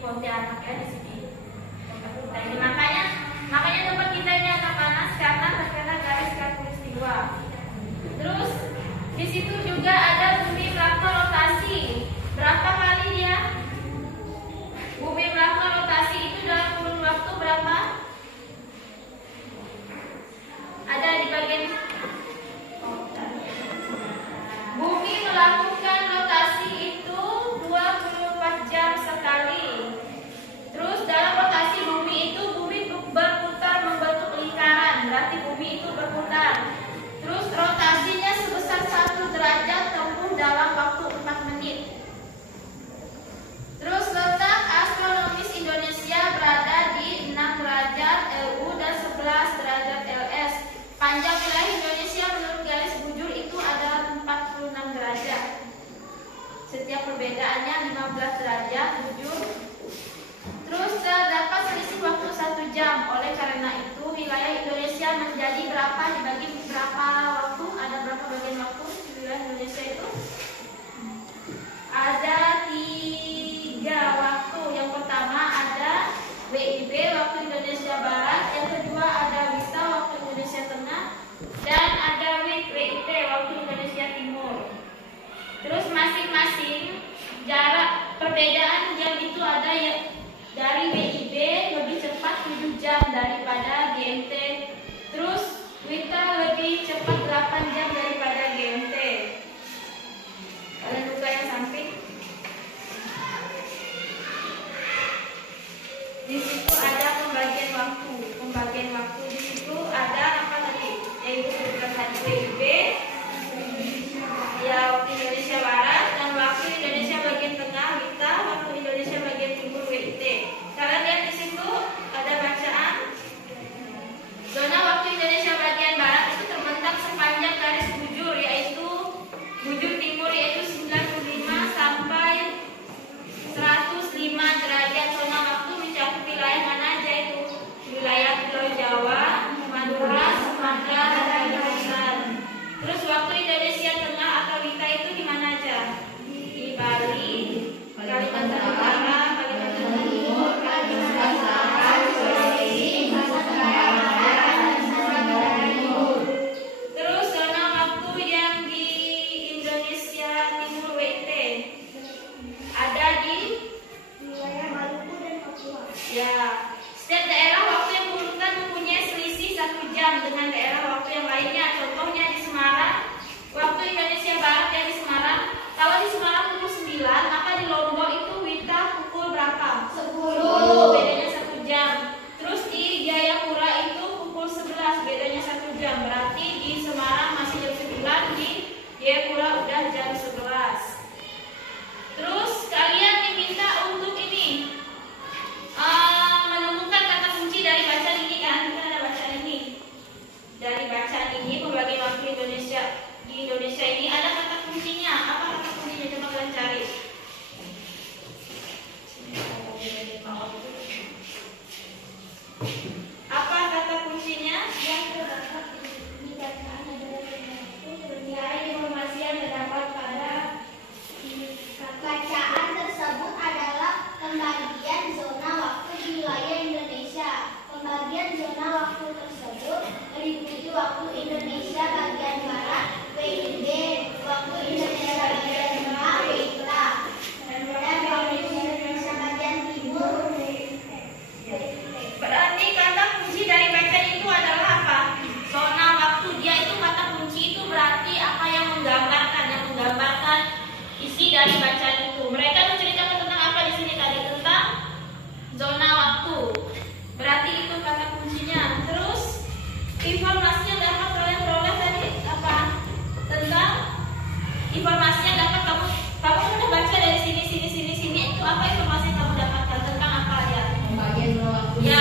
Pontianak ya di sini. Nah, ini makanya tempat kita ini agak panas karena terkena garis khatulistiwa. Terus di situ juga ada bumi melakukan rotasi. Berapa kali dia? Bumi melakukan rotasi itu dalam kurun waktu berapa? Ada di bagian bumi melakukan rotasi itu 24 jam sekali. Terus dalam rotasi bumi itu bumi berputar dengan daerah waktu yang lainnya. Contohnya di Semarang, waktu Indonesia Barat ya di Semarang. Kalau di Semarang pukul 9, maka di Lombok itu WITA pukul berapa? 10. Bedanya 1 jam. Terus di Jayapura itu pukul 11, bedanya 1 jam. Berarti di Semarang masih jam 9, di Jayapura udah jam 11. Terus kalian diminta untuk ini menemukan kata kunci dari bacaan ini kan? Kita ada bacaan ini. Dari bacaan ini pembagian waktu Indonesia di Indonesia ini ada kata kuncinya. Apa kata kuncinya? Coba kalian cari. Apa kata kuncinya? Yang terdapat di bacaan adalah informasi yang terdapat pada bacaan tersebut adalah pembagian zona waktu di wilayah Indonesia. Pembagian zona waktu tersebut meliputi waktu Indonesia bagian Barat (WIB), waktu Indonesia bagian Tengah (WITA), dan waktu Indonesia bagian Timur (WIT). Berarti kata kunci dari bacaan itu adalah apa? Zona waktu. Dia itu kata kunci itu berarti apa yang menggambarkan isi dari bacaan itu. Mereka menceritakan tentang apa di sini tadi? Tentang zona waktu. Berarti itu kata kuncinya. Terus informasi yang dapat kalian peroleh tadi apa? Tentang informasi yang dapat kamu udah baca dari sini itu apa informasi yang kamu dapatkan tentang apa ya? Pembagian waktu. Ya,